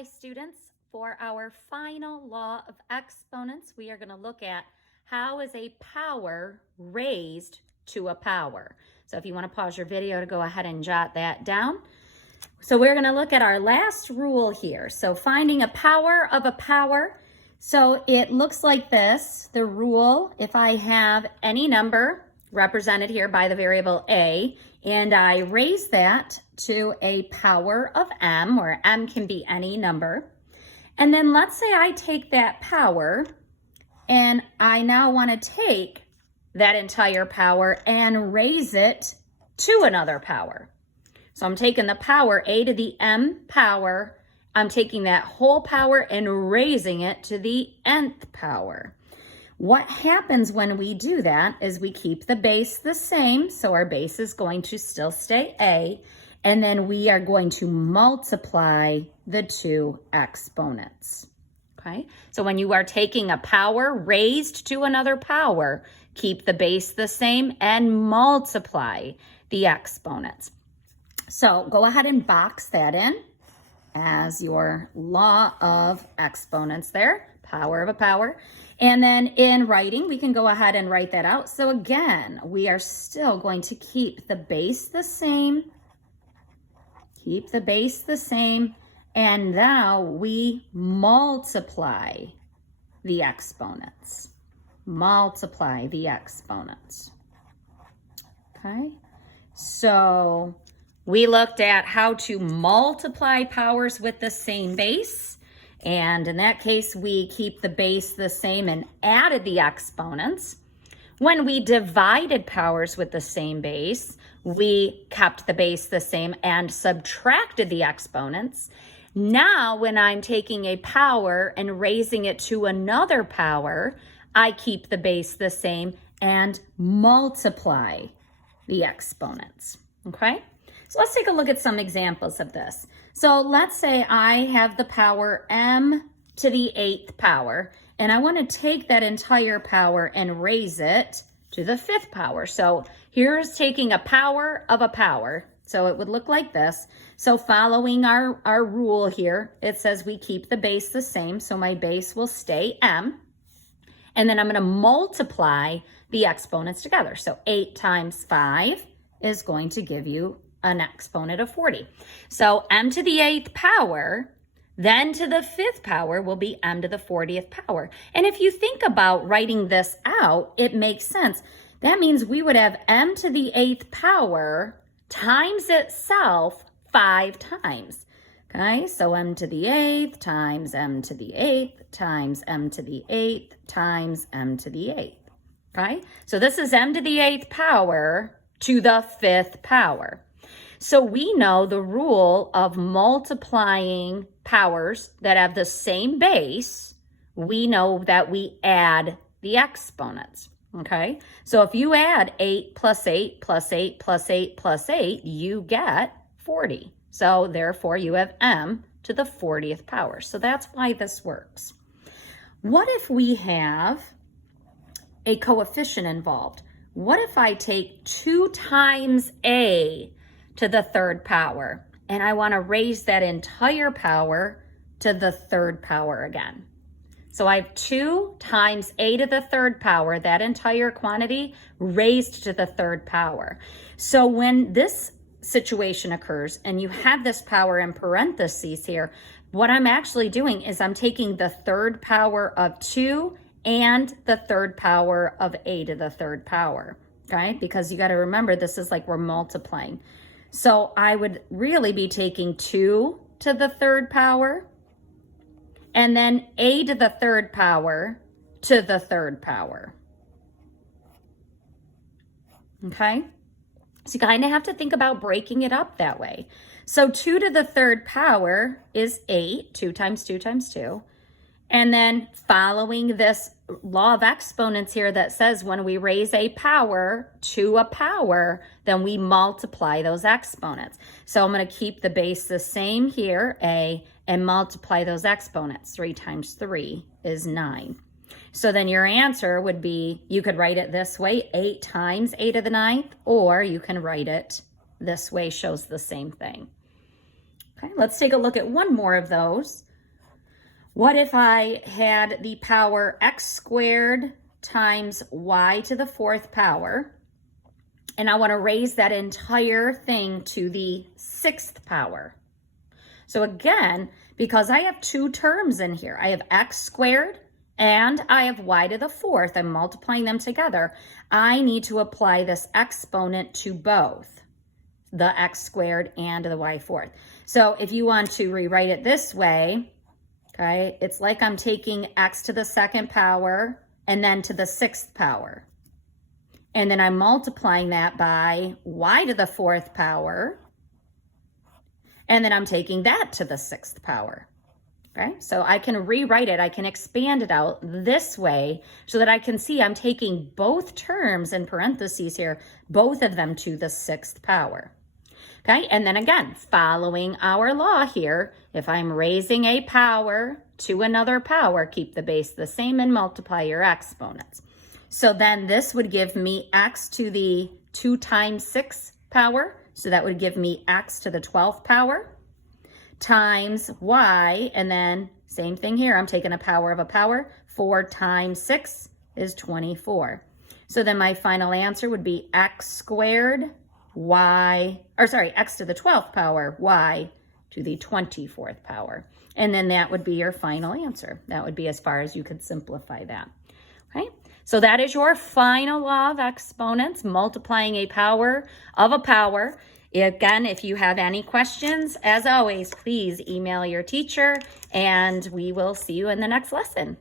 Hi students, for our final law of exponents, we are going to look at how is a power raised to a power. So if you want to pause your video to go ahead and jot that down. So we're going to look at our last rule here. So finding a power of a power. So it looks like this, the rule, if I have any number represented here by the variable a, and I raise that to a power of m, where m can be any number. And then let's say I take that power and I now want to take that entire power and raise it to another power. So I'm taking the power, a to the m power, I'm taking that whole power and raising it to the nth power. What happens when we do that is we keep the base the same, so our base is going to still stay a, and then we are going to multiply the two exponents. Okay, so when you are taking a power raised to another power, keep the base the same and multiply the exponents. So go ahead and box that in as your law of exponents there, power of a power. And then in writing, we can go ahead and write that out. So again, we are still going to keep the base the same, and now we multiply the exponents. Okay, so we looked at how to multiply powers with the same base. And in that case, we keep the base the same and added the exponents. When we divided powers with the same base, we kept the base the same and subtracted the exponents. Now, when I'm taking a power and raising it to another power, I keep the base the same and multiply the exponents, okay? So let's take a look at some examples of this. So let's say I have the power m to the 8th power, and I want to take that entire power and raise it to the 5th power. So here's taking a power of a power. So it would look like this. So following our rule here, it says we keep the base the same. So my base will stay m. And then I'm going to multiply the exponents together. So 8 times 5 is going to give you an exponent of 40. So m to the 8th power, then to the 5th power will be m to the 40th power. And if you think about writing this out, it makes sense. That means we would have m to the 8th power times itself 5 times. Okay, so m to the 8th times m to the 8th times m to the 8th times m to the 8th. Okay, so this is m to the 8th power to the 5th power. So we know the rule of multiplying powers that have the same base. We know that we add the exponents, okay? So if you add 8 plus 8 plus 8 plus 8 plus 8, you get 40. So therefore you have m to the 40th power. So that's why this works. What if we have a coefficient involved? What if I take 2 times a to the 3rd power, and I want to raise that entire power to the 3rd power again? So I have 2 times a to the 3rd power, that entire quantity raised to the 3rd power. So when this situation occurs and you have this power in parentheses here, what I'm actually doing is I'm taking the 3rd power of 2 and the 3rd power of a to the 3rd power, okay? Because you got to remember, this is like we're multiplying. So I would really be taking 2 to the 3rd power and then a to the 3rd power to the 3rd power. Okay? So you kind of have to think about breaking it up that way. So 2 to the 3rd power is 8, 2 times 2 times 2. And then following this law of exponents here that says when we raise a power to a power, then we multiply those exponents. So I'm going to keep the base the same here, a, and multiply those exponents. 3 times 3 is 9. So then your answer would be, you could write it this way, 8 times a to the 9th, or you can write it this way, shows the same thing. Okay, let's take a look at one more of those. What if I had the power x squared times y to the 4th power, and I want to raise that entire thing to the 6th power? So again, because I have two terms in here, I have x squared and I have y to the 4th, I'm multiplying them together, I need to apply this exponent to both, the x squared and the y 4th. So if you want to rewrite it this way, okay, it's like I'm taking x to the 2nd power and then to the 6th power. And then I'm multiplying that by y to the 4th power. And then I'm taking that to the 6th power. Okay, so I can rewrite it, I can expand it out this way so that I can see I'm taking both terms in parentheses here, both of them to the 6th power. Okay, and then again, following our law here, if I'm raising a power to another power, keep the base the same and multiply your exponents. So then this would give me x to the 2 times 6 power, so that would give me x to the 12th power, times y, and then same thing here, I'm taking a power of a power, 4 times 6 is 24. So then my final answer would be x squared x to the 12th power, y to the 24th power. And then that would be your final answer. That would be as far as you could simplify that. Okay, so that is your final law of exponents, multiplying a power of a power. Again, if you have any questions, as always, please email your teacher, and we will see you in the next lesson.